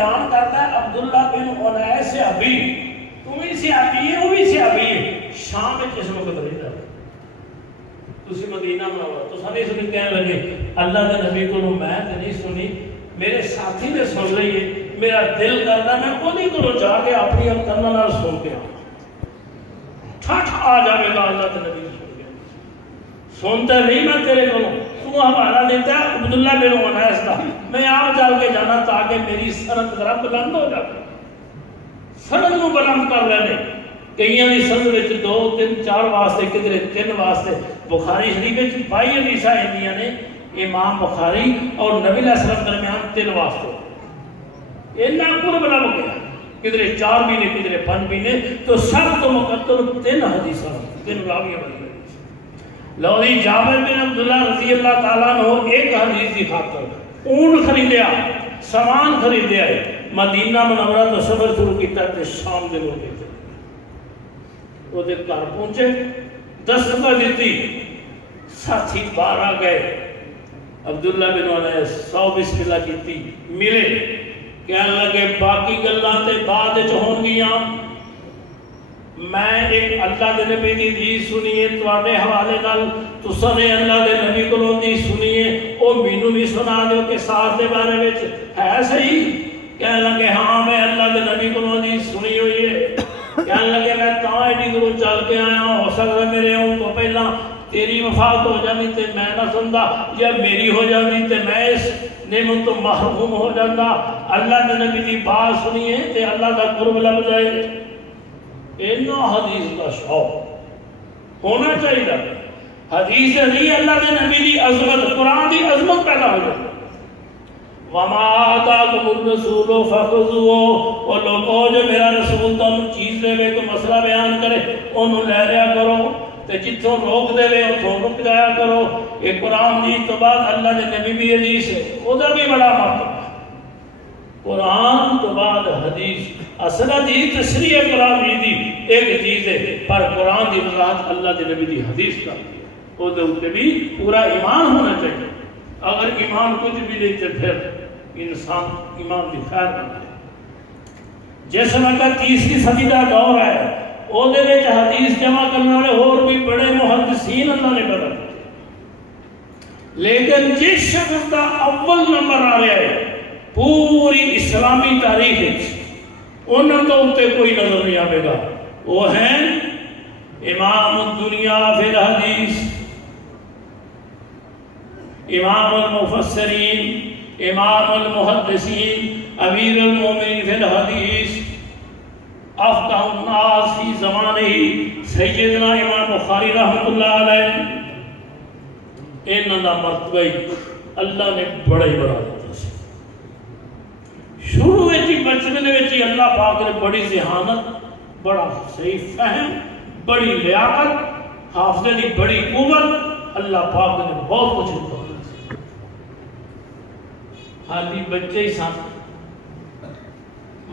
بیان کرتا ہے عبداللہ بن انیس صحابی، تم بھی صحابی ہے وہ بھی صحابی ہے، شام میں کس وقت رہتا ہے تسی مدینہ منورہ تو سارے سنی کہنے لگے اللہ کے نبی کو میں تو نہیں سنی، میرے ساتھی نے سن رہی ہے، میرا دل کرنا میں خود ہی کو جا کے اپنی کنوں نال سن کے ٹھٹ آ جائے گا اللہ کے نبی سن کے سنتا نہیں میں تیرے کو تو حوالہ دیتا ہے عبداللہ بن انیس کا، میں آپ چل کے جانا تاکہ میری سند ذرا بلند ہو جائے، سند کو بلند کر لینے کئیاں دی سند وچ 2 3 4 واسطے کدھر 3 واسطے بخاری شریف وچ 22 حدیثاں آئیاں نے امام بخاری اور نبی علیہ السلام درمیان 3 واسطے اتنا قرب لگ گیا، کدھر 4 بھی نے کدھر 5 بھی نے، تو سب تو مقدم 3 حدیثاں 3 راویاں بنی۔ لولی جابر بن عبداللہ رضی اللہ تعالیٰ عنہ ایک حدیث کی خاطر اونٹ خریدیا، سامان خریدیا ہے، مدینہ منورہ تو سفر شروع کیتا ہے شام دے لوگ وہ دے گھر پہنچے، دستک دیتی، ساتھی باہر آ گئے، عبداللہ بن انیس 100 بسم اللہ کیتی، ملے کہنے لگے باقی گلاں تے بعد وچ ہون گیاں، میں ایک اللہ دے نبی دی حدیث سنیے تواڈے حوالے نال، تساں نے اللہ دے نبی کولوں دی سنیے، او مینوں بھی سنا دیو کہ ساتھ دے بارے وچ ہے صحیح؟ کہنے لگے ہاں میں اللہ دے نبی کولوں دی سنی ہوئی ہے، کہنے لگے میں تاں ایڈی دور چل کے آیا ہوں، ہو سکتا ہے میرے اون تو پہلا تیری وفات ہو جاتی تے میں نہ سندا، یا میری ہو جاتی تے میں اس نعمت تو محروم ہو جاتا، اللہ دے نبی دی بات سنیے تے اللہ دا قرب لب جائے۔ اینا حدیث کا شوق ہونا چاہیے، حدیث نہیں اللہ دے نبی دی عظمت، قرآن دی عظمت پیدا ہو جائے۔ وَمَا آتَاكُمُ الرَّسُولُ فَخُذُوهُ، وہ لوگوں جو میرا رسول تم چیز دے وے تو مسئلہ بیان کرے انہوں لے لیا کرو، تے جتوں روک دے وے اتوں رک جایا کرو۔ یہ قرآن دی تو بعد اللہ دے نبی بھی حدیث ہے، ادھر بھی بڑا مرتبہ قرآن تو بعد حدیث، اصل حدیث تشریح قرآن دی ایک چیز ہے، پر قرآن دی وضاحت اللہ دے نبی دی حدیث کا وہ دے اوپر بھی پورا ایمان ہونا چاہیے۔ اگر ایمان کچھ بھی نہیں تو پھر انسان ایمان دی خیر کرتا ہے۔ جس وقت 30 صدی کا دور ہے وہ دے وچ حدیث جمع کرنے والے اور بھی بڑے محدثین اللہ نے پیدا کیے، لیکن جس شخص کا اول نمبر آ رہا ہے پوری اسلامی تاریخ انہوں تو ان کوئی نظر نہیں آئے گا، وہ ہیں امام الدنیا فی الحدیث، امام المفسرین، امام المحدثین، امیر المومنین فی الحدیث، افقہ الناس فی زمانہ سیدنا امام بخاری رحمۃ اللہ علیہ، انہوں کا مرتبہ اللہ نے بڑا ہی بڑا دیتا۔ شروع وچ بچپن وچ اللہ پاک نے بڑی ذہانت، بڑا صحیح فہم، بڑی لیاقت، حافظے دی بڑی قوت، اللہ پاک نے بہت کچھ دیتا۔ حالی بچے ہی سن،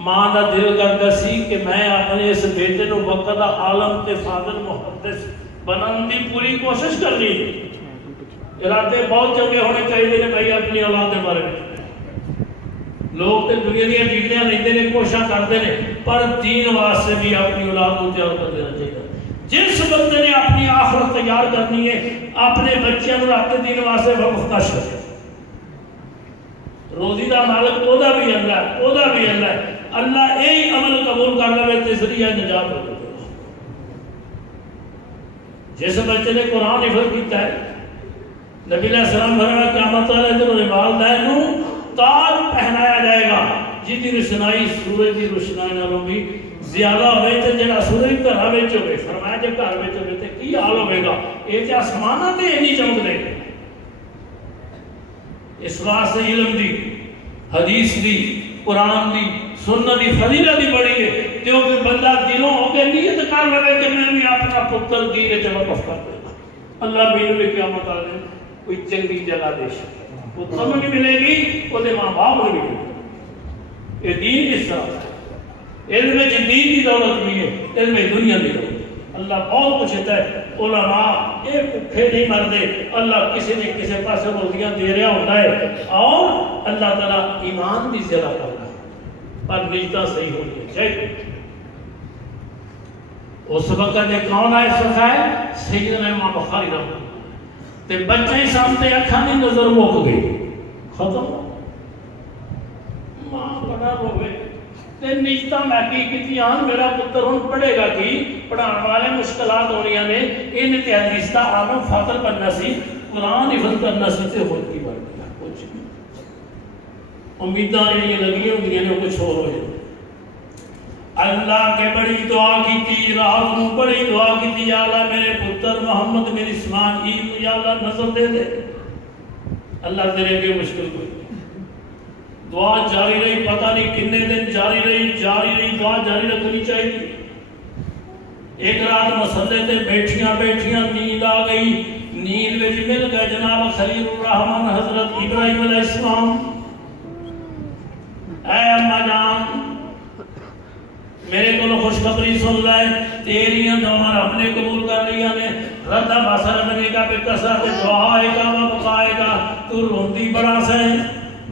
ماں دا دل کرتا سی کہ میں اپنے اس بیٹے نو وقت عالم تے فاضل محدث بنان دی پوری کوشش کرنی، ارادے بہت چنگے ہونے چاہیے نے بھائی اپنی اولاد کے بارے میں۔ لوگ تے دنیا دیا ڈگریاں لیندے نے، کوشش کرتے ہیں، پر دین واسطے بھی اپنی اولاد کو تیار کر دینا چاہیے۔ جس بندے نے اپنی آخرت تیار کرنی ہے اپنے بچوں کو رب دین واسطے وقف کر چھڈے۔ روزی دا مالک اودا بھی اللہ ہے، اودا بھی اللہ ہے، اللہ یہی عمل قبول کر لے تے ذریعہ نجات ہو جائے۔ جس بچے نے قرآن حفظ کیتا ہے، نبی علیہ السلام فرمایا قیامت والے دن والدین کو تاج پہنایا جائے گا جس کی روشنائی سورج کی روشنائی نالوں بھی زیادہ ہوئے تے جڑا سورج گھر وچ ہوے، فرمایا جے گھر وچ ہوے تے کی حال ہوے گا، یہ تے آسماناں تے نہیں چمکدے۔ اس واسطے علم دی، حدیث دی، قرآن دی، سنت دی فضیلت دی بڑی ہے، کیونکہ بندہ دلوں ہو کے نیت کر لے کہ میں بھی اپنا پتر دین وچ وقف کر دوں گا، اللہ مینوں بھی قیامت والے کوئی چنگی جگہ دے سکے، وہ تم بھی ملے گی، وہ دے ماں باپ بھی ملے گی۔ یہ دین اس طرح ہے، علم میں دین کی دولت بھی ہے، علم میں دنیا کی دولت۔ اللہ بہت کچھ ہوتا ہے، علماء یہ بھوکے نہیں مرتے، اللہ کسی نے کسی پاس روزیاں دے رہا ہوتا ہے، اور اللہ تعالیٰ ایمان بھی زیادہ کرتا ہے۔ پر نیتا صحیح ہونی چاہیے. اس وقت کون آئے سکھائے؟ سیدنا امام بخاری رحمۃ اللہ. تے بچے سامنے اکھاں دی نظر مک گئی ختم. ماں بڑا روے تے نیتا میں کی میرا پتر ہوں پڑھے گا کی پڑھان والے مشکلات ہونی نے ان تے حدیث دا عالم فاضل بننا سی قرآن حفظ کرنا سی تے خود کی بن گیا کچھ امیداں جڑیاں لگی ہوندیاں نے کچھ اور ہو جائے. اللہ کے بڑی دعا کی تھی رات کو بڑی دعا کی تھی یا اللہ میرے پتر محمد میری اسماعیل یا اللہ نظر دے دے. اللہ تیرے کے مشکل کوئی دعا جاری رہی پتہ نہیں کتنے دن جاری رہی دعا جاری رکھنی چاہیے. ایک رات مسلے تے بیٹھیاں نیند آ گئی. نیند وچ مل گئے جناب خلیل الرحمن حضرت ابراہیم علیہ السلام. اے اماں جان میرے کو خوشخبری سن لائے تیریاں دعا رب نے قبول کر لیا نے. ردا بسر نبی کا پہ کثرت دعا آئے گا و بقائے گا. تو روندی بڑا سیں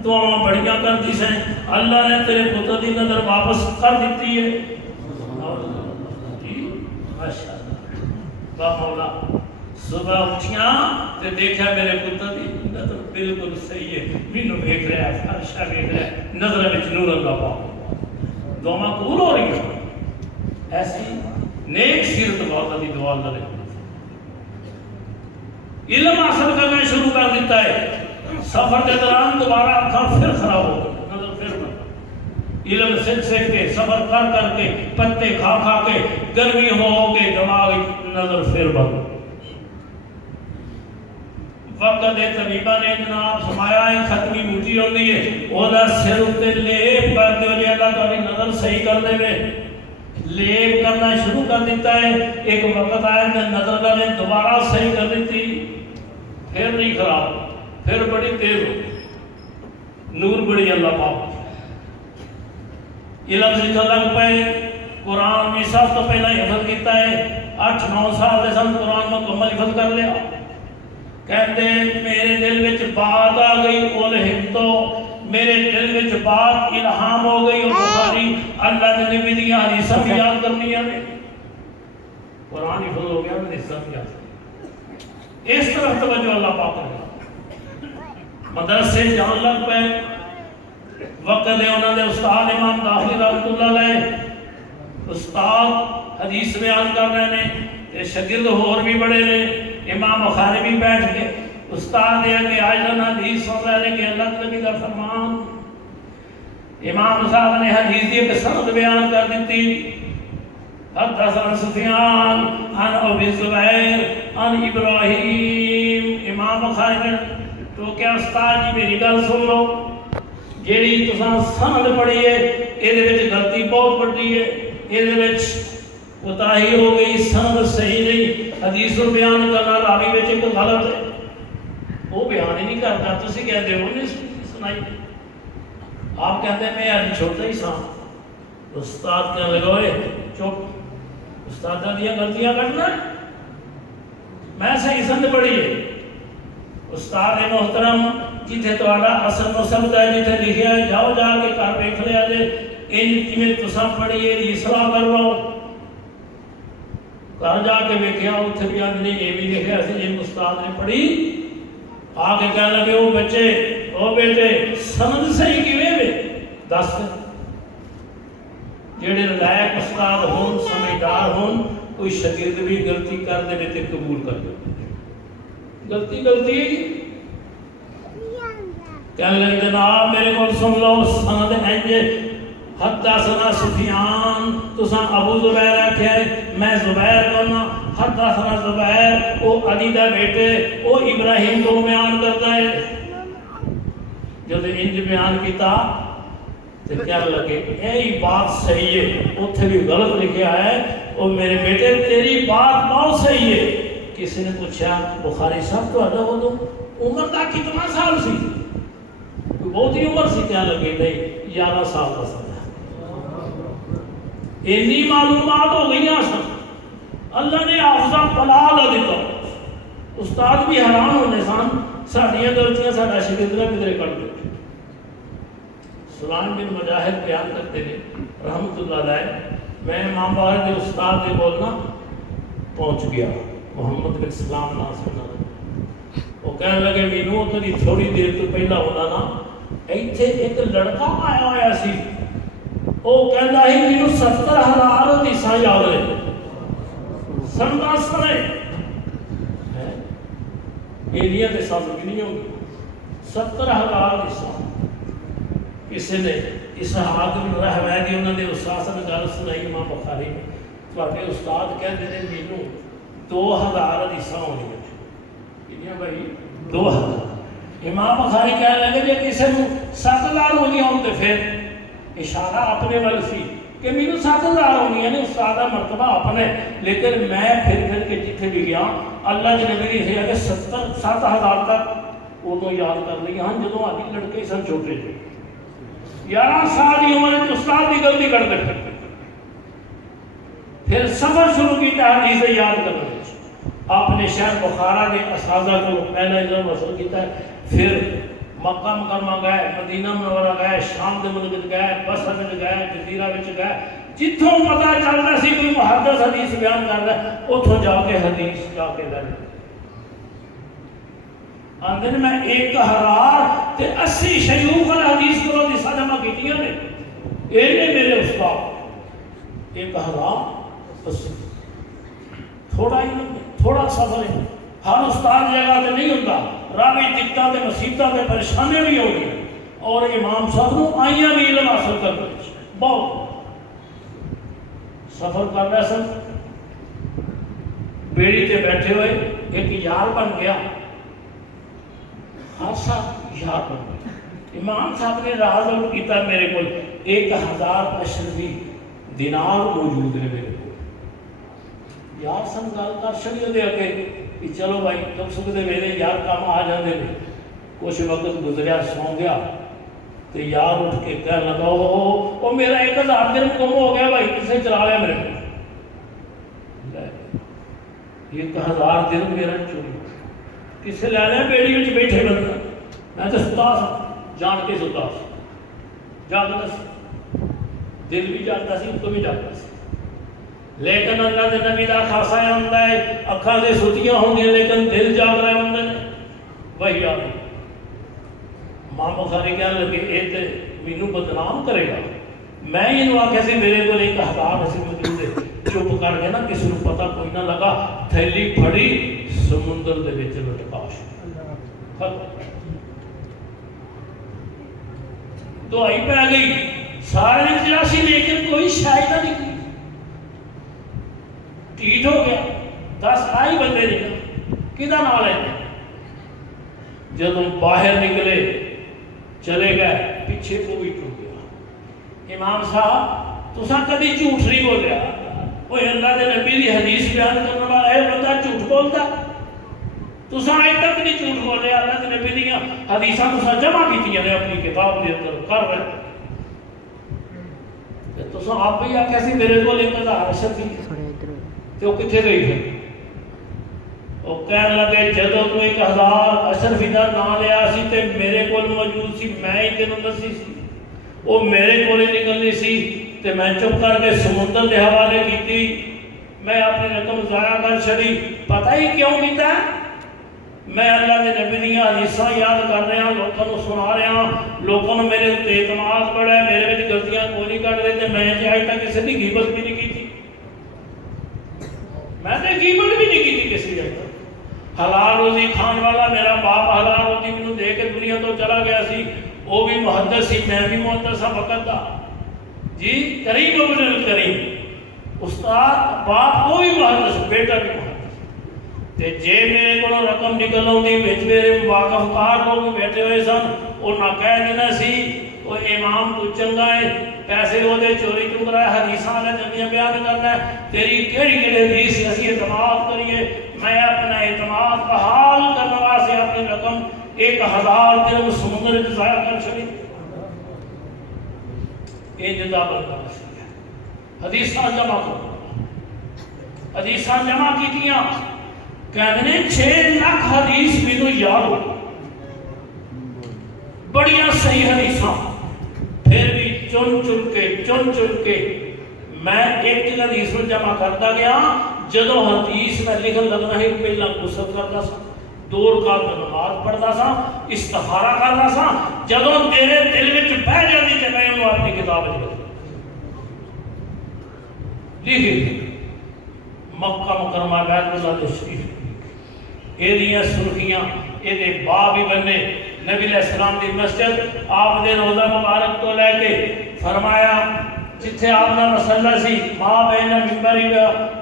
دعا بڑیاں کرتی سیں. اللہ نے تیرے پتر دی نظر واپس کر دیتی ہے. با مولا صبح اٹھیاں تے دیکھا میرے پتر دی نظر بالکل صحیح ہے. مینوں ویکھ رہا ہے فرشہ ویکھ رہا ہے نظر وچ نور اللہ پاک دعا قبول ہو رہی ہے. ایسی نیک سیرت مولا دی دعا اللہ نے علم حاصل کرنا شروع کر دیتا ہے. سفر کے دوران دوبارہ اکھاں پھر خراب ہو گئی نظر پھر بند. علم سیکھ کے سفر کر کے پتے کھا کے گرمی ہو کے دماغ نظر پھر بند. وقت طبیبہ نے جناب سمایا ہے ختمی بوٹی ہوتی ہے اوہ سر اتے لیپ کر کے وجہ اللہ تعالی نظر صحیح کر دے میں لیپ کرنا شروع کر دیتا ہے. ایک وقت آیا کہ نظر کا نے دوبارہ صحیح کر دیتی پھر نہیں خراب پھر بڑی تیز ہو نور بڑی اللہ پاک. علم سیکھنے لگ پے قرآن بھی سب تو پہلا حفظ کیتا ہے. 8-9 سال دے سن قرآن مکمل حفظ کر لیا. کہتے میرے دل وچ بات آ گئی الہم تو میرے دل وچ بات الہام ہو گئی. اور بخاری اللہ نے نبی دی حدیثاں بھی یاد کرنی ہے. قرآن حفظ ہو گیا حدیثاں بھی یاد کرنی. اس طرح توجہ اللہ پاک نے مدرسے جان لگ پے. وقت دے انہوں نے استاد امام داخلی رحمۃ اللہ علیہ استاد حدیث بیان کر رہے ہیں شاگرد اور بھی بڑے نے. امام بخاری بھی بیٹھ کے استاد دے کہ آج حدیث سن رہے ہیں کہ اللہ نبی کا فرمان. امام صاحب نے حدیث دی ایک سند بیان کر دیتی. حدثنا سفیان عن ابی زبیر عن ابراہیم. امام بخاری نے تو کیا استاد جی میری گل سن لو جیڑی تساں سند پڑھی ہے اے دے وچ غلطی بہت بڑی ہے. اے دے وچ کوتاہی ہو گئی سند صحیح نہیں. حدیث بیان کرنا راوی وچ ایک غلط ہے وہ بیان ہی نہیں کرتا. تسی کہتے ہو نہیں سنائی آپ کہتے ہیں میں آج چھوٹا ہی سا. استاد کہنے لگا ہوئے چپ استاد دیا غلطیاں کرنا میں صحیح سند پڑھی ہے. استاد محترم جتھے تہاڈا اصل مقصد ہے جتھے لکھیا ہے جاؤ جا کے گھر ویکھ لیا جے ان جویں تساں پڑھی ہے اصلاح کر لو. گھر جا کے ویکھیا اتنے بھی آج نہیں یہ بھی لکھا سی جن استاد نے پڑھی آ کے کہنے لگے وہ بچے وہ بیٹے سند صحیح کیویں وے دس. جڑے لائق استاد ہون سمجھدار ہون کوئی شاگرد بھی غلطی کر دے تے قبول کر دے. غلطی کہنے لگے جناب میرے کو سن لو سند انج حدثنا سفیان تساں ابو زبیر آکھیا ہے میں زبیر کہنا. حدثنا زبیر او علی دا بیٹے او ابراہیم کو بیان کرتا ہے. جب انج بیان کیتا تو کیا لگے یہی بات صحیح ہے اتنے بھی غلط لکھا ہے اور میرے بیٹے تیری بات بہت صحیح ہے. کسی نے پوچھا بخاری صاحب تو ادا ہو تو عمر کا کتنا سال سی بہت ہی عمر سی. کیا لگے نہیں 11 سال کا سال اتنی معلومات ہو گئی سن. اللہ نے حافظہ پلا دیتا. استاد بھی حیران ہونے سن ساڈیاں غلطیاں ساڈا شاگرد کدھر کر دے. سلام بن مجاہد بیان کرتے ہیں رحمت اللہ علیہ، میں امام باہر کے استاد کے بولنا پہنچ گیا محمد بن سلام نام سننا، وہ کہنے لگے مینو تیری تھوڑی دیر تو پہلا ہونا نا ایتھے ایک لڑکا آیا ہوا سی، وہ کہندا ہے مینو 70,000 حدیثاں یاد نے، سندا سنے ایریا تے سب نہیں ہوگی 70,000 حدیثاں۔ کسی نے اسحاق بن راہویہ انہوں نے استاد نے گل سنائی امام بخاری نے، تواڈے استاد کہندے نے مینوں 2,000 حدیثاں ہونیاں، کتنیاں بھائی 2,000۔ امام بخاری کہنے لگے جے کسی نوں 7,000 ہونیاں ہون تے پھر اشارہ اپنے ول سی کہ مینوں 7,000 ہونیاں نے، استاد دا مرتبہ اپنے، لیکن میں پھر کے جتھے بھی گیا اللہ کے نبی نے کہا کہ 7,000 تک ادو یاد کر لی ہاں جدوں آدھی لڑکے سن چھوٹے جے 11 سال کی عمر میں استاد کی غلطی کرتے پھر سفر شروع کیا حدیث یاد کرنے، آپ نے شہر بخارا کے اساتذہ کو پہلا علم حاصل کیا ہے، پھر مکہ مکرمہ گئے، مدینہ منورہ گئے، شام کے ملک گئے، بصرہ میں گئے، جزیرہ میں گئے، جتوں پتہ چلتا سی کوئی محدث حدیث بیان کرتا ہے اتوں جا کے حدیث جا کے لے آندے نے میں 1,080 شیوخ الحدیث کو حدیثاں جمع کیتیاں نے، اے نے میرے استاد 1,080 تھوڑا ہی نہیں، تھوڑا سفر ہے، ہر استاد جگہ تے نہیں ہوتا، راوی دقتاں تے مصیبتاں تے پریشانیاں بھی ہو گئی اور امام صاحب نو آئیاں بھی علم حاصل کرنے بہت سفر کر رہے سن، بیڑی تے بیٹھے ہوئے ایک یار بن گیا، خاصا یار بن گیا، امام صاحب نے راز اور کیتا میرے کو 1,000 اشرفی دینار موجود ہے میرے کو، یار سن گل کر چھڑی دے کے کہ چلو بھائی دکھ سکھ دے ویلے یار کام آ جاندے نے، کچھ وقت گزریا سو گیا تو یار اٹھ کے کہنے لگا او میرا 1,000 درہم گم ہو گیا بھائی، کسے چلا لیا میرے کو، 1,000 درہم میرا چوری کسے لے لیا، بیڑی وچ بیٹھے بندہ، میں تو ستا سا جان کے ستا سا، جاگتا سی دل بھی جاگتا سی تو بھی جاگتا سی، لیکن اللہ کے نبی دا خاصا ہوتا ہے اکھاں دے ستیاں ہوندیاں لیکن دل جاگ رہے ہوندے نے، وہی آ گئی امام بخاری کہنے لگے اے تے مینوں بدنام کرے گا، میں انہوں آکھے سی میرے کو 1,000 ایسی موجود ہے، چپ کر کے نا کسی کو پتہ کوئی نہ لگا، تھیلی پھڑی سمندر دے وچ لٹکا دعائی پہ گئی سارے نے جراسی لیکن کوئی شاید نہیں کی، ٹھیٹ ہو گیا 10 آئی بندے نکل کدھا نہ لے جب باہر نکلے چلے گئے پیچھے کو بھی ٹوٹ گیا، امام صاحب تساں کدی جھوٹ نہیں بولیا، وہ اللہ دے نبی دی حدیث بیان کرنے والا ہے بندہ جھوٹ بولتا، تساں اج تک نہیں جھوٹ بولے، اللہ دے نبی دی حدیثاں تساں جمع کیتیاں نے اپنی کتاب دے اندر کر رہے تساں آپ بھی آکھیا سی میرے کول 1,000 اشرفی تے وہ کتھے گئی ہے، وہ کہنے لگے جدو تو 1,000 اشرفی دا نام لیا سی تے میرے کول موجود سی، میں ہی تینوں دسی سی، وہ میرے کول ہی نکلنی سی تے میں چپ کر کے سمندر دے حوالے کیتی، میں اپنی رقم ضائع کر چھڑی، پتہ ہی کیوں کیتا ہے، میں اللہ کے نبی دیاں حدیثاں یاد کر رہا ہوں، لوگوں کو سنا رہا ہوں، لوگوں نے میرے تے اعتماد بڑا ہے، میرے وچ غلطیاں کوئی نہیں کر رہے تے میں اج تک کسی دی غیبت بھی نہیں کی تھی، میں نے غیبت بھی نہیں کی تھی کسی دی، حلال روزی کھان والا میرا باپ حلال روزی مینوں دے کے دنیا تو چلا گیا سی، وہ بھی محدث سی، میں بھی محدث ہاں وقت دا جی، کریم ابن الکریم استاد باپ وہ بھی محدث، بیٹا بھی محدث، تے جے میرے کو رقم نکل آؤں وچ میرے واقف کار لوگ بیٹھے ہوئے سن، وہ نہ کہہ دینا سی وہ امام تو چنگا ہے، پیسے وہ دے چوری کیوں کرا ہے، حدیثاں نے جنگیاں بیان کرنا ہے، تیری کیڑی حدیث اسی اعتماد کریے، میں اپنا اعتماد بحال کرنے واسطے اپنی رقم 1,000 درہم سمندر وچ ضائع کر چھڑی، یہ جدا بنتا سی حدیثاں جمع کرنا، حدیثاں جمع کیتیاں، کہنے 6 لاکھ حدیث مینوں یاد ہو، بڑیاں صحیح حدیثاں، پھر چن کے میں ایک حدیث میں جمع کرتا گیا. جدو حدیث میں لکھن لگنا ہے پہلا غسل کرتا سا, 2 رکعت نماز پڑھتا سا, استخارہ کرتا سا. جدو تیرے دل میں بہ جاتی کہ میں انہوں اپنی کتاب لکھی مکہ مکرمہ بیت اللہ شریف یہ سرخیاں یہ باب بھی بننے. نبی علیہ السلام کی مسجد آپ نے روزہ مبارک تو لے کے فرمایا جتھے آپ کا مسلح سی ماں بہن ممبری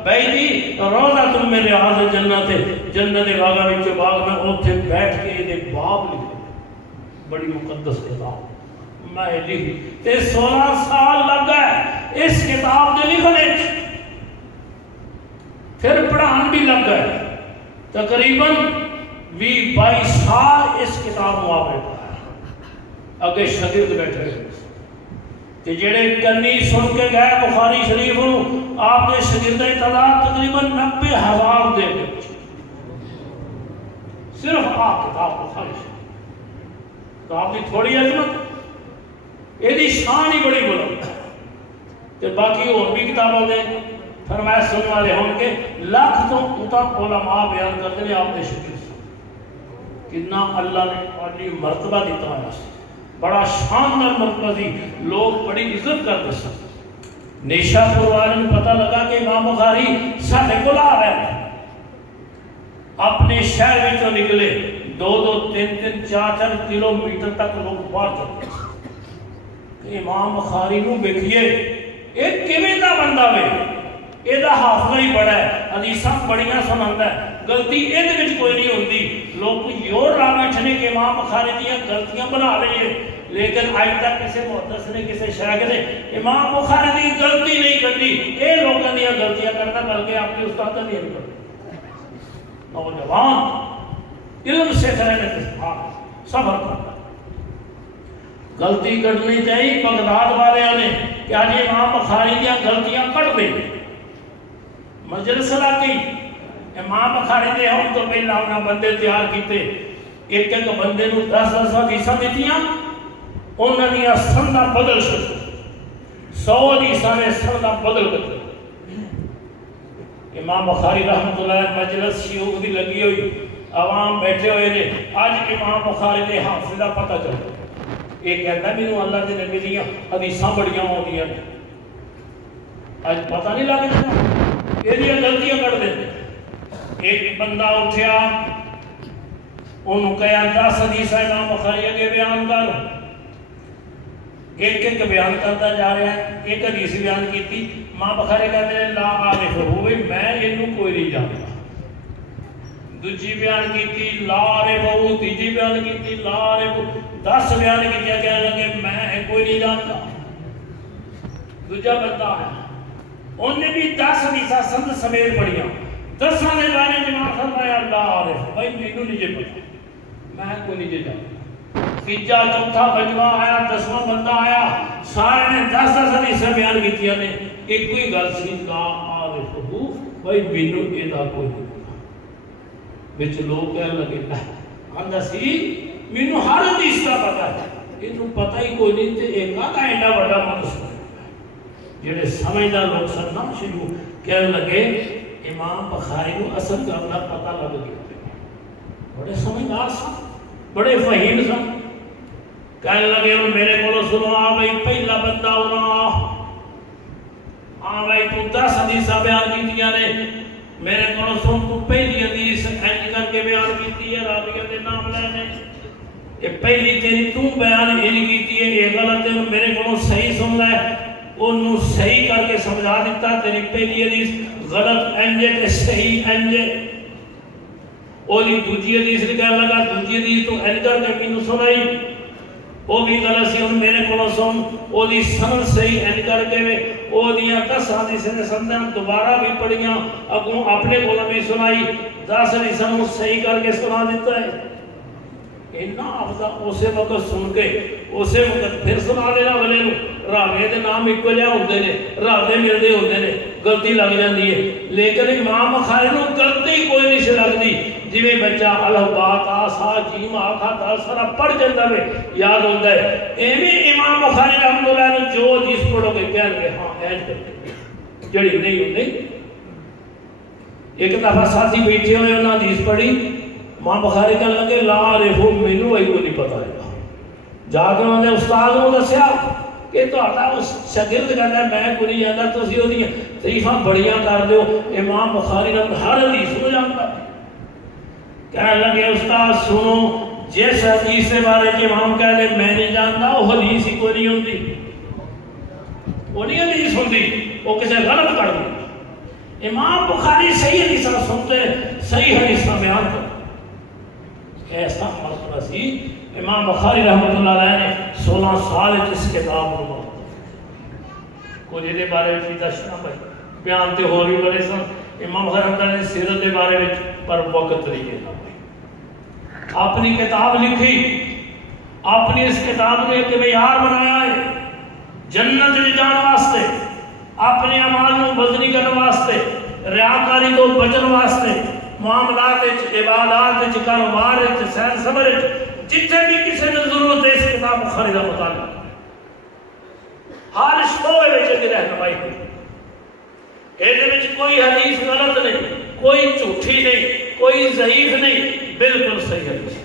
بیٹھی روزہ تم میرے حاضر جنت جنت باغا وچ باغ میں اوتھے بیٹھ کے یہ باب لکھے. بڑی مقدس کتاب میں لکھی تے 16 سال لگ گئے اس کتاب کے لکھنے, پھر پڑھان بھی لگ گئے. تقریباً 22 سال اس کتاب کو آپ نے پڑھا. اگے شاگرد بیٹھے کہ جڑے کنی سن کے گئے بخاری شریف آپ نے شاگردیں تعداد تقریباً 90,000 دے گئے. صرف آپ کتاب بخاری شریف تو آپ کی تھوڑی عظمت یہ شان ہی بڑی بلند ہے. کہ باقی اور بھی کتابوں دے فرمایا سننے والے ہوں کے لاکھ تو اتنا علماء بیان کرتے ہیں آپ نے شکر کتنا اللہ نے عالی مرتبہ دیتا ہے. بڑا شاندار مرتبہ دی, لوگ بڑی عزت کرتے سن. نیشا پور والوں کو پتہ لگا کہ امام بخاری ساڈے کول آ رہے ہیں. اپنے شہر وچوں نکلے 2-2 3-3 4-4 کلومیٹر تک لوگ باہر چلتے. امام بخاری نو ویکھیے یہ کیویں دا بندہ وے, یہ حافظہ ہی بڑا ہے, حدیثاں بڑیاں سناتا ہے, غلطی یہ کوئی نہیں ہوتی. لوگ یور راہ بیٹھنے کے امام بخاری دیا غلطیاں بنا رہے ہیں, لیکن آج تک کسی محدث نے کسی شیخ نے امام بخاری دی غلطی نہیں کرتی. یہ لوگوں دیا غلطیاں کرنا بلکہ اپنی استاد نہیں کرتا. نوجوان علم سے کرنے صبر کرتا, غلطی کرنی چاہیے. بغداد والے نے کہ آج امام بخاری دیا غلطیاں کٹ دیں. مجلس لاتی امام بخاری دے ہم تو پہلا انہاں بندے تیار کیتے, ایک بندے نو 10 حدیثاں دتیاں, انہاں دیا سنداں بدل چکے. 100 حدیثاں نے سنداں بدل گئے. امام بخاری رحمۃ اللہ علیہ مجلس شیوخ دی لگی ہوئی, عوام بیٹھے ہوئے نے. اج امام بخاری دے حافظ دا پتہ چل یہ کہتا ہے مینوں اللہ دے نبی دیاں حدیثاں بڑیاں ہوندیاں نے. اج پتہ نہیں لگدا یہ غلطیاں کر دیتے. ایک بندہ اٹھیا انہوں کہا 10 حدیث امام بخاری کے بیان کر. ایک بیان کرتا جا رہا ہے. ایک حدیث بیان کی ماں بخاری کہتے ہیں لا عارف ہوئے میں انہوں کوئی نہیں جانتا. دوجی بیان کی لا عارف ہو, تیجی بیان کی لا عارف, 10 بیان کی کہنے لگے میں کوئی نہیں جانتا. دوجا بندہ ہے انہیں بھی 10 حدیث سند سمیت پڑھیاں. 10 نے بارے جماعت فرمایا اللہ عارف بھائی مینوں نہیں جے پتا, میں کوئی نہیں جے جانتا. تیجا چوتھا پنجواں آیا, 10واں بندہ آیا, سارے نے 10 حدیث بیان کیتیاں نے. ایک کوئی گل سی لا عارف ہو بھائی مینوں ادا کوئی نہیں پتا. وچ لوگ کہنے لگے آندا سی مینوں ہر حدیث دا پتہ ہے, اینوں پتہ ہی کوئی نہیں تے ایک آدھا ایڈا بڑا مقصد. جڑے سمجھدار لوگ سن نا شروع کہنے لگے امام بخاری کو اصل کرنا پتہ لگ گیا. بڑے سمجھدار سن, بڑے فہیم سن. کہنے لگے میرے کو سنو, آ بھائی پہلا بندہ ہونا, ہاں بھائی تو 10 حدیثاں بیان کیتیاں نے, میرے کو سن تو پہلی حدیث اینج کر کے بیان کیتی ہے, راویہ دے نام لینے. یہ پہلی تیری تو بیان اینج کیتی ہے, یہ غلط ہے, میرے کو صحیح سن رہا ہے, انہوں صحیح کر کے سمجھا دیتا. تیری پہلی حدیث غلط انجے تے صحیح انجے. اولی دوجی حدیث کہنے لگا دوجی حدیث تو انج کر کے مینوں سنائی, وہ بھی غلط سی, ہن میرے کولوں سن او دی سند صحیح انج کر کے او دیاں 10 حدیث نے سنداں دوبارہ بھی پڑھیاں, اگوں اپنے کولوں بھی سنائی, 10 حدیثاں نوں صحیح کر کے سنا دیتا ہے. اینا افضل اسے وقت سن کے اسے وقت پھر سنا دینا والے نوں. راوے دے نام ایک جہے ہوندے نے, راوے ملدے ہوندے نے, غلطی لگ جاندی ہے. لیکن امام بخاری نوں غلطی کوئی نہیں سی لگدی. جویں بچہ الف با تا سا جیم آکھا تا سارا پڑھ جاندا ہے یاد ہوندا ہے ایویں امام بخاری رحمۃ اللہ علیہ جو حدیث پڑھو گے کہن گے ہاں ایج کرتے جڑی نہیں ہوندی. ایک دفعہ ساتھی بیٹھے ہوئے انہاں حدیث پڑھی امام بخاری کہنے لگے لا عارفو مینوں وہی کو نہیں پتا ہے. جا کے انہوں نے استاد کو دسیا کہ تہاڈا اس شاگرد کہندا میں کوئی نہیں جاندا تسی اودیاں تعریفاں بڑیاں کر دیو امام بخاری نے ہر حدیث کو جاندا ہے. کہنے لگے استاد سنو جس حدیث کے بارے میں امام کہہ دے میں نہیں جانتا وہ حدیث ہی کوئی نہیں ہوندی وہ نہیں حدیث ہوندی وہ کسی غلط کر دی. امام بخاری صحیح حدیث سنتے صحیح حدیث بیان کرتے ایسا مرتبہ سی. امام بخاری رحمۃ اللہ علیہ نے 16 سال اس کتاب کو کوئی یہ بارے میں دسنا بیان تے ہور بھی بڑے سن. امام بخاری رحمۃ اللہ نے سیرت کے بارے میں پر وقت طریقے نہ اپنی کتاب لکھی اپنی اس کتاب کو ایک معیار بنایا ہے جنت میں جان واسطے اپنے اعمال کو وزنی کرنے واسطے ریاکاری تو بچن واسطے معاملات عبادات کاروبار سیر صبر جتنے بھی کسی نے ضرورت ہے اس کتاب بخاری کا مطالعہ ہر شعبے میں رہنمائی ہوئی. یہ کوئی حدیث غلط نہیں کوئی جھوٹی نہیں کوئی ضعیف نہیں بالکل صحیح حدیث.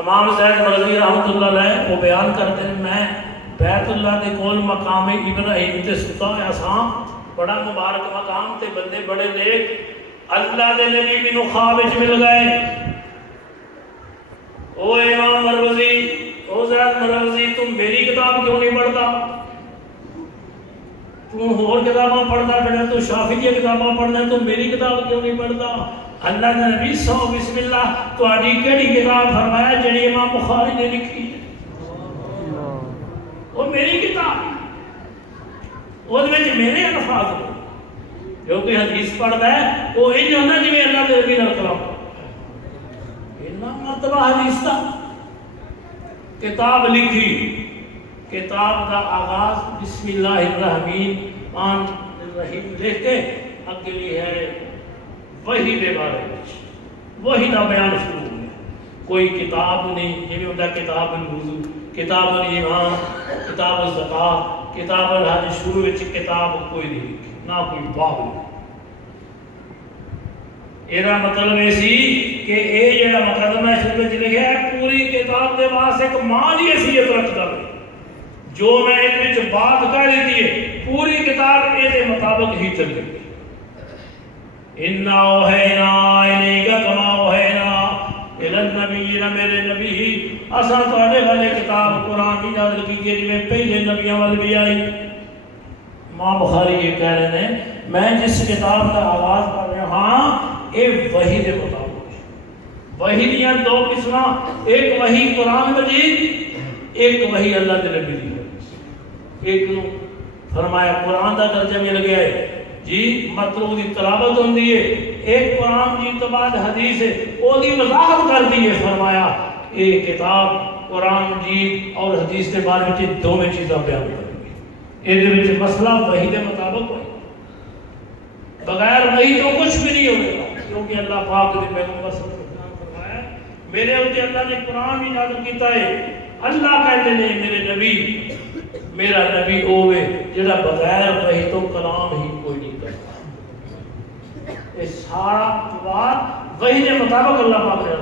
امام زید مرضی رحمۃ اللہ علیہ وہ بیان کرتے ہیں میں بیت اللہ کے کول مقام ابراہیم تے ستا ہوا ساں بڑا مبارک مقام تے بندے بڑے نیک اللہ دے نبی مینوں خواب وچ مل گئے. او امام مروزی او زید مروزی تم میری کتاب کیوں نہیں پڑھتا تو اور کتاباں پڑھتا پڑھا تو شافعی کی کتاباں پڑھنا تو میری کتاب کیوں نہیں پڑھتا. اللہ نے نبی سو بسم اللہ تہاڈی کیڑی کتاب فرمایا جڑی امام بخاری نے لکھی وہ میری کتاب وہ میرے الفاظ جو کوئی حدیث پڑھتا ہے وہ یہ ہوتا جی اللہ کے نبی نال کلام مرتبہ حدیث کا کتاب لکھی. کتاب کا آغاز بسم اللہ الرحمن الرحیم لکھ کے اگلی ہے وحی دے بارے میں وحی کا بیان شروع ہو گیا. کوئی کتاب نہیں جی ہوتا کتاب الوضو کتاب الایمان کتاب الزکات کتاب الحج شروع وچ کتاب کوئی نہیں لکھی نہ کوئی باب. یہ مطلب یہ سی کہ یہ جڑا مقدمہ شروع وچ لکھا ہے پوری کتاب دے واسطے ایک مالی حیثیت رکھتا ہے. جو میں اس بات کہہ دیتی ہے پوری کتاب یہ مطابق ہی چل گئی. اِنَّا أَوْحَيْنَا إِلَيْكَ كَمَا أَوْحَيْنَا إِلَى النَّبِيِّينَ میرے نبی اصل تواڈے والے کتاب قرآن کی نازل کی گئی جویں پہلے نبیوں وال بھی آئی. امام بخاری یہ کہہ رہے ہیں میں جس کتاب کا آغاز کر رہا ہاں یہ وحی دے مطابق. وحی دیاں دو قسماں ایک وحی قرآن مجید ایک وحی اللہ کے نبی دی. ایک نو فرمایا قرآن کا درجہ مل گیا ہے جی مطلوب کی تلاوت ہوندی ہے. ایک قرآن جی تو بعد حدیث ہے وہ دی وضاحت کر دی ہے. فرمایا ایک کتاب قرآن مجید اور حدیث کے بارے میں دو میں چیزاں بیان کریں گے. یہ مسئلہ وحی کے مطابق ہوئے بغیر وحی تو کچھ بھی نہیں ہوگا کیونکہ اللہ پاک نے پیغمبر صلی اللہ علیہ وسلم فرمایا میرے اوپر اللہ نے قرآن بھی نازل کیتا ہے. اللہ کہتے ہیں میرے نبی میرا نبی ہوئے جڑا بغیر وحی تو کلام ہی کوئی نہیں کرتا. یہ سارا بات وحی کے مطابق اللہ پاک نے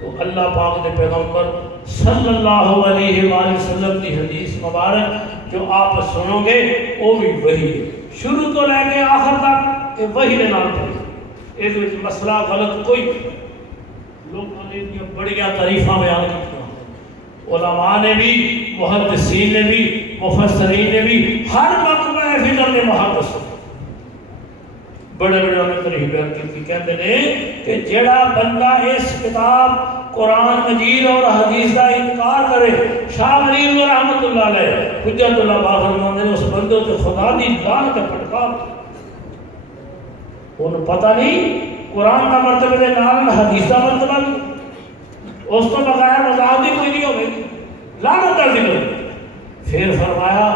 تو اللہ پاک نے پیغمبر صلی اللہ علیہ وآلہ وسلم کی حدیث مبارک جو آپ سنو گے وہ بھی وحی ہے شروع تو لے کے آخر تک یہ وحی کے نام پر. اس مسئلہ غلط کوئی لوگوں نے بڑیاں تعریفاں بیان کی علماء نے بھی محدثین نے بھی مفسرین نے بھی ہر مقبہ فکر نے محدث بڑے بڑے انہیں تعریف بیان کی کہتے ہیں کہ جڑا بندہ اس کتاب قرآن مجید اور حدیث کا انکار کرے شاہ ولی رحمۃ اللہ علیہ حجت اللہ باقر نے اس بندے سے خدا دی لعنت پھٹکا. انہیں پتہ نہیں قرآن کا مرتبہ دے نال حدیث کا مرتبہ بھی اس کو بغیر وضاحت کوئی نہیں ہوگی لعنت کا ذکر. پھر فرمایا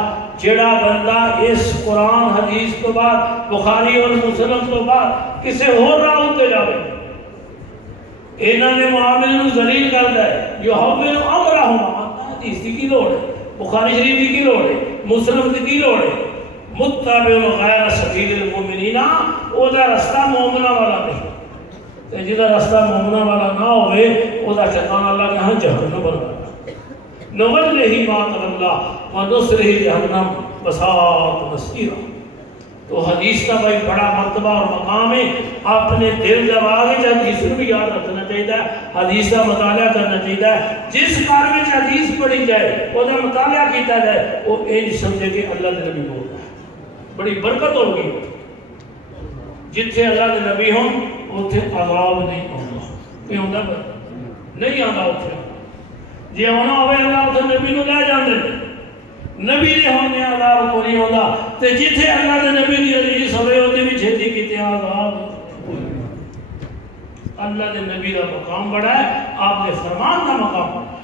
جڑا بندہ اس قرآن حدیث تو بعد بخاری اور مسلم تو بعد کسی اور راہ تے جاوے انہاں نے معاملے نوں ذلیل کردا ہے جو حول امرہم حدیث کی لوڑ ہے بخاری شریف کی لوڑ ہے مسلم کی لوڑ ہے متبع غیر سبیل المؤمنین او دا رستہ مومناں والا نہیں تے جدا رستہ مومناں والا نہ ہوئے او دا ٹھکانہ اللہ کے ہاں جہنم بننا نوله ما تولى ونصره جہنم وساءت مصیرا تو حدیث کا بھائی بڑا مرتبہ اور مقام ہے اپنے دل دماغ وچ حدیث نوں بھی یاد رکھنا چاہیے حدیث کا مطالعہ کرنا چاہیے جس گھر وچ حدیث پڑھی جائے او دا مطالعہ کیتا جائے وہ یہ سمجھے کہ اللہ کے نبی بول رہا ہے بڑی برکت ہوگی جتھے اللہ کے نبی ہوں اوتھے عذاب نہیں آندا کہ ہوندا نہیں آندا اوتھے جی ہونا ہوئے اللہ اتنے نبی نو لے جاندے نبی دے ہونے عذاب کو نہیں ہوتا تے جتھے اللہ دے نبی دی حدیث ہوئے ہوتے بھی چھتی کیتے عذاب اللہ دے نبی دا مقام بڑا ہے آپ نے فرمان دا مقام بڑا ہے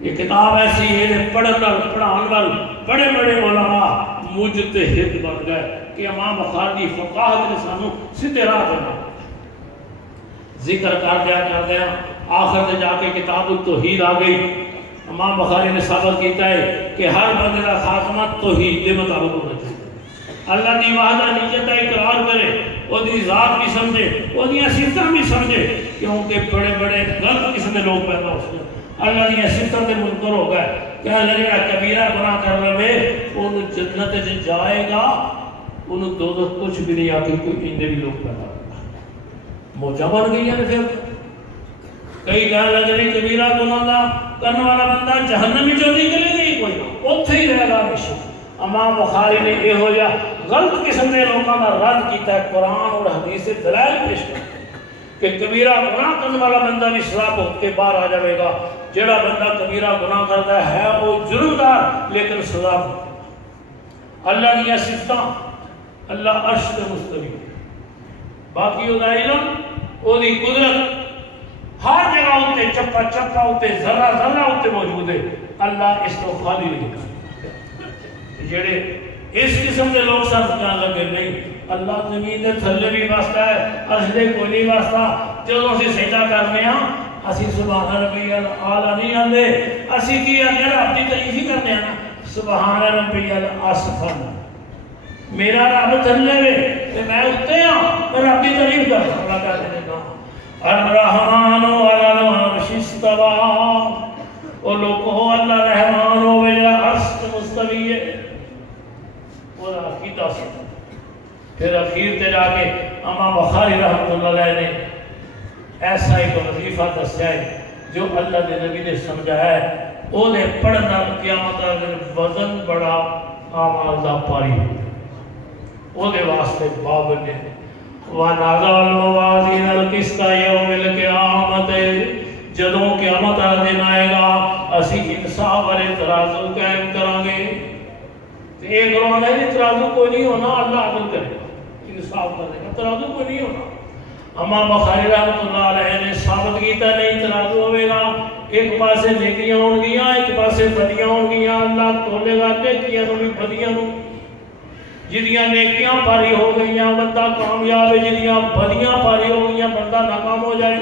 یہ کتاب ایسی ہے پڑھان وال بڑے بڑے علماء مجتہد بن گئے کہ امام بخاری فقاہت نے سانو سیدھے راہ کرنا ذکر کر دیا آخر سے جا کے کتاب التوحید آ گئی امام بخاری نے ثابت کیتا ہے کہ ہر بندے کا خاتمہ توحید کے مطابق ہونا چاہیے اللہ کی وحدانیت کا اقرار کرے وہ دی ذات بھی سمجھے وہ دی صفتیں بھی سمجھے کیونکہ بڑے بڑے غلط قسم کے لوگ پیدا ہو سکتے اللہ کی صفتوں سے منکر ہو گئے کہ جڑا کبیرہ گناہ کر لے وہ جنت میں جائے گا انہوں دوزخ کچھ بھی نہیں آتی کوئی اندے بھی لوگ پیدا ہوگا موجہ بن گئی ہے پھر کئی کہنے لگے نہیں کبیرہ گناہ کرنے والا بندہ جہنم میں جو نکلے گی کوئی اوتھے ہی رہے گا ہمیشہ امام بخاری نے یہ ہو جا غلط قسم کے لوگوں کا رد کیتا ہے قرآن اور حدیث سے دلائل پیش کرتا کہ کبیرہ گناہ کرنے والا بندہ بھی سزا بھوگ کے باہر آ جائے گا جڑا بندہ کبیرہ گناہ کرتا ہے وہ جرمدار لیکن سزا بھوگ اللہ کی صفتاں اللہ عرش پہ مستوی باقی وہ علم وہ قدرت ہر جگہ ہوتے چپا چپا ہوتے ذرہ ذرہ ہوتے موجود ہے اللہ اس کو خالی نہیں کرتا جڑے اس قسم کے لوگ سب جان لگے نہیں اللہ زمین دے تھلے بھی واسطہ ہے اصلے کوئی نہیں واسطہ جدوں اسی سجدہ کرنے ہاں اسی سبحان ربی الاعلی نہیں آندے اسی کی اگر اپنی تعریف ہی کرنے ہیں نا سبحان ربی الاسفل میرا رب تھلے وے تے میں اوتے ہاں میں رب کی تعریف کرتا اللہ کہتے ہیں الرحمن علی العرش استوى اور لوگوں اللہ رحمان ہوئے عرش مستوی ہے اور عقیدہ سے پھر اخیر تے جا کے امام بخاری رحمۃ اللہ علیہ نے ایسا ایک وظیفہ دسیا ہے جو اللہ کے نبی نے سمجھایا ہے وہ نے پڑھنا قیامت کا وزن بڑا اعمال دا پاری وہ دے واسطے باب نے وَنَضَعُ الْمَوَازِينَ الْقِسْطَ يَوْمَ الْقِيَامَةِ جدوں قیامت کا دن آئے گا اسی انصاف والے ترازو قائم کریں گے ایک روز ہے ترازو کوئی نہیں ہونا اللہ عدل کرے گا انصاف کرے گا ترازو کوئی نہیں ہونا امام بخاری رحمۃ اللہ علیہ نے ثابت کیتا نہیں ترازو ہوئے گا ایک پاسے نیکیاں ہون گیاں ایک پاسے بدیاں ہون گیاں اللہ تولے گا نیکیاں نوں بھی بدیاں نوں جدیاں نیکیاں پاری ہو گئیاں بندہ کامیاب ہے جدیاں بدیاں پاری ہو گئیاں بندہ ناکام ہو جائے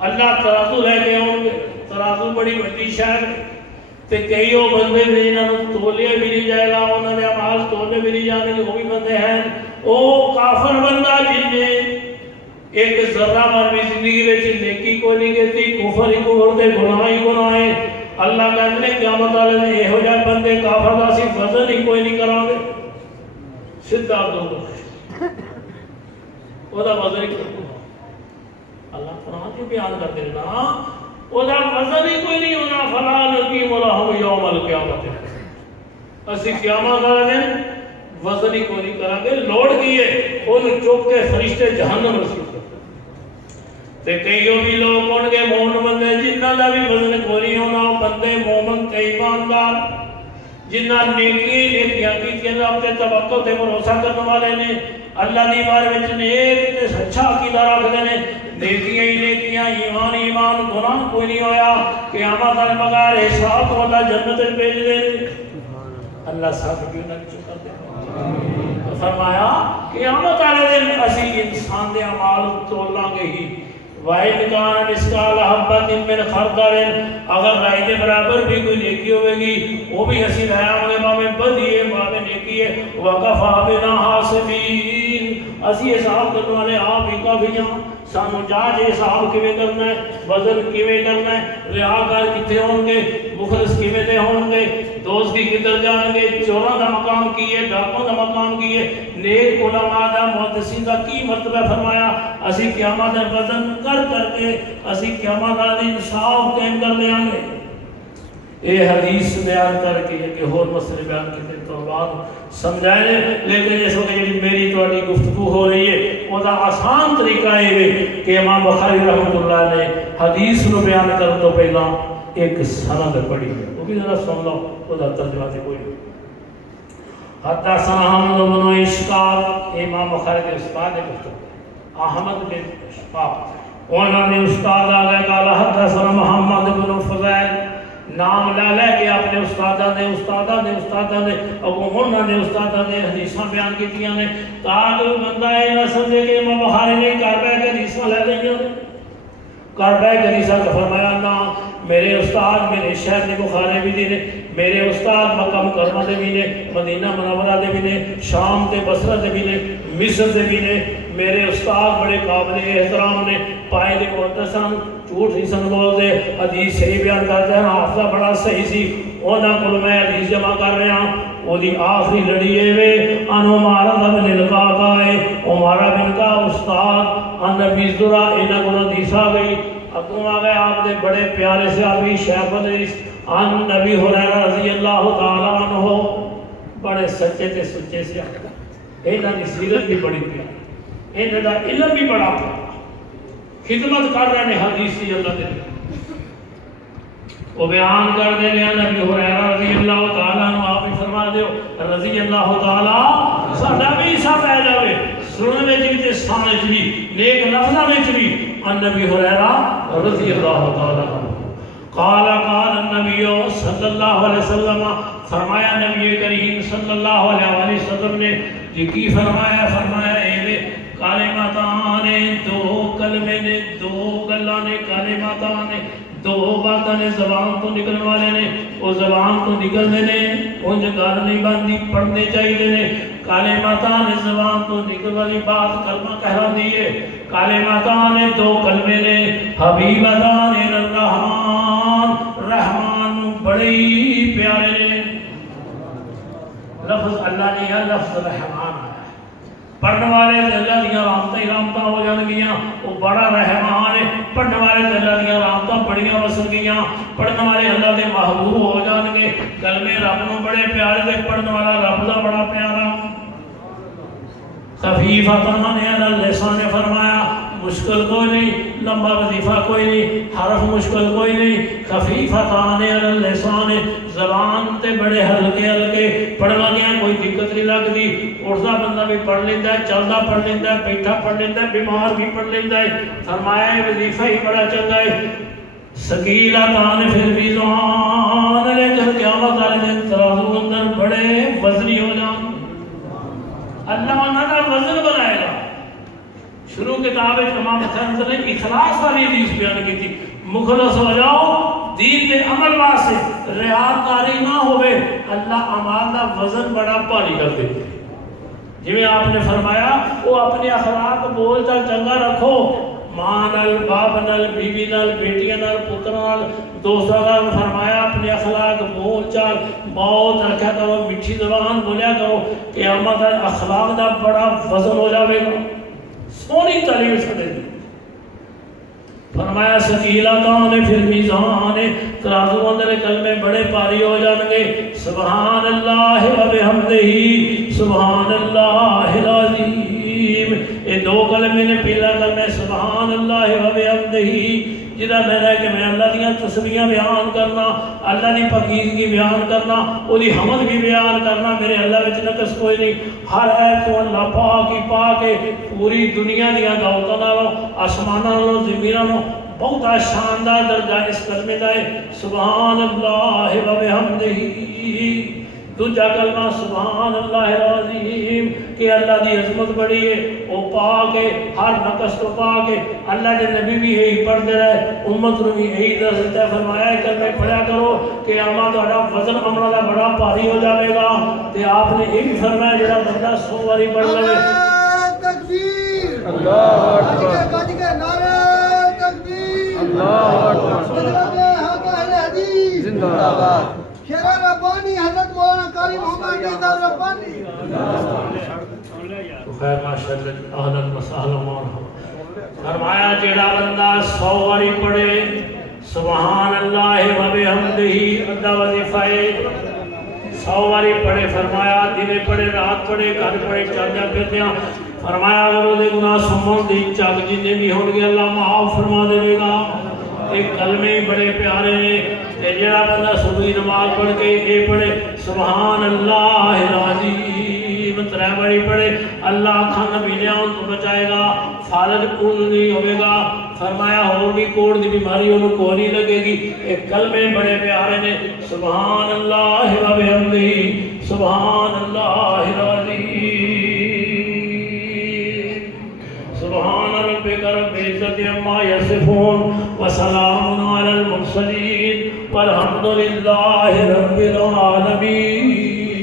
اللہ ترازو لے کے آؤں گے ترازو بڑی بڑی شہر تے کئی وہ بندے جنہاں نوں تولیا بھی نہیں جائے گا انہاں دے اعمال تولے بھی نہیں جانے گے وہ بھی بندے ہیں وہ کافر بندہ جن نے ایک ذرہ بھر بھی زندگی وچ نیکی کوئی نہیں کیتی کفر ہی کفر تے گناہ ہی گناہ ہے اللہ کہندے نے قیامت والے نے یہو جہے بندے کافر دا سی وزن ہی کوئی نہیں کران گے سیدھا دو وہ دا وزن ہی کوئی اللہ قرآن کی بیان کرتے ہیں نا وہ دا وزن ہی کوئی نہیں ہونا فلا نقیم لہم یوم القیامت اسی قیامت والے دن وزن ہی کوئی نہیں کریں گے لوڑ کیے انہوں چوک کے فرشتے جہنم رسول کرتے تے کئی بھی لوگ ہون گے مومن بندے جنہ دا بھی وزن کوئی نہیں ہونا بندے مومن تے ایماندار جنہ نیکیاں کی رب تے توکل تے بھروسہ کرنے والے نے اللہ دی بارے وچ نیک تے سچا عقیدہ رکھدے نے نیکیاں ہی نیکیاں ایمان ایمان گناہ کوئی نہیں ہویا قیامت والے بغیر حساب تو اللہ جنت وچ بھیج دے اللہ سب بھی انہوں نے کر دے. فرمایا قیامت والے دن اسی انسان دے اعمال تولیں گے ہی. وَإِنْ كَانَ مِثْقَالَ حَبَّةٍ مِّنْ خَرْدَلٍ اگر رائی کے برابر بھی کوئی نیکی ہوئے گی وہ بھی اسی لے آؤں گے باویں بدی ہے باویں نیکی ہے. وَكَفَىٰ بِنَا حَاسِبِينَ اسی حساب کرنے والے آپ ہی کافی ہیں. سانو جاج حساب کیویں کرنا ہے, وزن کیویں کرنا ہے, ریاکار کتنے ہون گے, مخلص کیویں دے ہون گے, دوست کی کدھر جان گے, چوراں دا مقام کی ہے, ڈاکوں دا مقام کی ہے, نیک علماء دا محدثین دا کی مرتبہ فرمایا. اسی قیامت دا وزن کر کر کے اسی قیامت دا انصاف قائم کر دیں گے. یہ حدیث بیان کر کے کہ اور مسئلے بیان کیتے تو بعد سمجھائے. لیکن اس وقت جی میری تواڈی گفتگو ہو رہی ہے وہ دا آسان طریقہ ہے کہ امام بخاری رحمۃ اللہ نے حدیث نو بیان کرنے تو پہلا ایک سند پڑھی ہے, وہ بھی ذرا سن لو, وہ دا ترجمہ تے کوئی نہیں. حدثنا حمد بن اشقاق امام بخاری کے استاد ہے گفتگو احمد بن اشقاق انہوں نے استاد آگے قال حدثنا محمد بن فضیل نام لے لے کے اپنے استادہ نے ابو منہ نے استادہ نے حدیثاں بیان کیتیاں نے تاکہ بندہ یہ نہ سمجھے کہ امام بخاری نے گھر بیٹھ کے حدیثاں لے لیں گے. گھر بیٹھ کے حدیثاں کا فرمایا نہ, میرے استاد میرے شہر نے بخاری بھی دی نے, میرے استاد مکہ مکرمہ دے بھی نے, مدینہ منورہ دے بھی نے, شام تے بصرہ دے بھی نے, مصر دے بھی نے. میرے استاد بڑے قابل احترام نے, پائے دے محدثاں جھوٹ ہی سن بول دے, حدیث صحیح بیان کرتے ہیں, حافظہ بڑا صحیح سی. اونا کل میں حدیث جمع کر رہے ہیں. وہ دی آخری لڑیے وے انو مارا بن القاقہ ہے, عمارہ بن کا استاد ان نبی ذرا انہ کو حدیث آ گئی. اگوں آ گئے آپ دے بڑے پیارے سے آدمی شیخ حدیث ان نبی ہریرہ رضی اللہ تعالیٰ عنہ, بڑے سچے تے سچے سے آتا. انہاں دی سیرت بھی بڑی پیاری, انہاں دا علم بھی بڑا پیارا, خدمت کر رہے ہیں حدیث کی اللہ دے. وہ بیان کر دے لیا نبی ہریرہ رضی اللہ تعالیٰ عنہ, آپ بھی فرما دیو رضی اللہ تعالیٰ ساڈا بھی حصہ پہ جاوے سننے وچ بھی تے سامنے وچ بھی نیک لفظاں وچ بھی. ان نبی ہریرہ رضی اللہ تعالیٰ عنہ قال النبی صلی اللہ علیہ وسلم, فرمایا نبی کریم صلی اللہ علیہ وسلم نے کی فرمایا اے کلمتان, دو کلمے نے, دو گلاں نے, کلمتان دو باتاں نے زبان تو نکلنے والے نے, وہ زبان تو نکلنے نے, انج گل نہیں بنتی پڑھنے چاہیے نے. کلمتان زبان تو نکل والی بات کلمہ کہلاتی ہے. کلمتان دو کلمے نے, حبیبتان الرحمن, رحمان بڑے پیارے نے. لفظ اللہ نہیں ہے, لفظ رحمان ہے. پڑھنے والے اللہ دیاں رحمتاں ہو جان گیاں, وہ بڑا رحمان ہے. پڑھنے والے اللہ دیاں رحمتاں بڑیاں وسن گیاں, پڑھنے والے اللہ دے محبوب ہو جان گے. کلمے رب نو بڑے پیارے دے, پڑھنے والا رب دا بڑا پیارا. خفیفتان علی اللسان, فرمایا مشکل کوئی نہیں, لمبا وظیفہ کوئی نہیں, حرف مشکل کوئی نہیں. خفیفتان علی اللسان, زبان تے بڑے ہلکے ہلکے, پڑھنا گیا کوئی دقت نہیں لگتی. اڑتا بندہ بھی پڑھ لیتا ہے, چلتا پڑھ لیتا ہے, بیٹھا پڑھ لیتا ہے, بیمار بھی پڑھ لیتا ہے. فرمایا ہے وظیفہ ہی بڑا چنگا ہے. ثقیلتان فی المیزان, لیکن قیامت والے دن ترازو اندر بڑے وزنی ہو جان. اللہ انہاں کا وزن بنائے گا. شروع کتاب امام حسن نے اخلاص والی حدیث بیان کی تھی, مخلص ہو جاؤ دین کے عمل واسطے, ریاکاری نہ ہوئے, اللہ اعمال کا وزن بڑا بھاری کر دے. جی آپ نے فرمایا وہ اپنے اخلاق بول چال چنگا رکھو, ماں نال, باپ نال, بیوی نال, بیٹیاں نال, پتر نال, دوستوں نال. فرمایا اپنے اخلاق بول چال موت رکھا کرو, میٹھی زبان بولیا کرو, قیامت اخلاق دا بڑا وزن ہو جاوے گا. سونی تعلیم سدے دی. فرمایا ثقیلتان فی المیزان, ترازو اندر کلمے بڑے بھاری ہو جان گے. سبحان اللہ و بحمدہ, سبحان اللہ العظیم. یہ دو کلمے نے, پہلا کلمہ سبحان اللہ و بحمدہ, جدا میں رہ کہ میں اللہ دیاں تسبیحاں بیان کرنا, اللہ دی پاکیزگی بیان کرنا, او دی حمد بھی بیان کرنا. میرے اللہ وچ نقص کوئی نہیں, ہر عیب تو اللہ پاک ہی پاک ہے. پوری دنیا دیاں دولتاں نالوں, آسماناں نالوں, زمیناں نالوں بہت شاندار درجہ اس کلمے دا ہے. سبحان اللہ و بحمدہ. دوجا کلمہ سبحان اللہ العظیم کہ اللہ دی عظمت بڑی ہے، وہ پاک ہے ہر نقص تو پاک ہے۔ اللہ کے نبی بھی یہی پڑھتے رہے، امت نے بھی یہی دس فرمایا ہے کلمہ پڑھا کرو کہ اما تہاڈا وزن عمل دا بڑا بھاری ہو جائے گا۔ تے آپ نے یہ بھی فرمایا جڑا بندہ 100 باری پڑھ لے۔ تکبیر، اللہ اکبر، گاجی کے نعرہ تکبیر، اللہ اکبر، حضرت حق اہل حدیث زندہ باد، شیر ربانی حضرت مولانا قاری محمد رضا ربانی۔ خیر ماشاءاللہ، اہلاً و سہلاً مرحبا۔ فرمایا جڑا بندہ 100 باری پڑھے سبحان اللہ و بحمدہ ادا وظیفہ 100 باری پڑھے، فرمایا دن پڑھے رات پڑھے گھر پڑھے چلدیا پھردیا، فرمایا اگر وہ گناہ سمجھ دی چک جنے بھی ہون گے اللہ معاف فرما دے گا۔ ایک کلمے بڑے پیارے نے، جڑا بندہ صبح نماز پڑھ کے یہ پڑھے سبحان اللہ العظیم 3 باری پڑھے، اللہ کھان بینیاں تو بچائے گا، فالج کون نہیں ہوئے گا۔ فرمایا اور بھی کوڑ دی بیماری انہوں کو نہیں لگے گی۔ ایک کلمے بڑے پیارے نے، سبحان اللہ و بحمدہ سبحان اللہ العظیم سبحان ربک رب العزت عما یصفون وسلام علی المرسلین والحمد للہ رب العالمین۔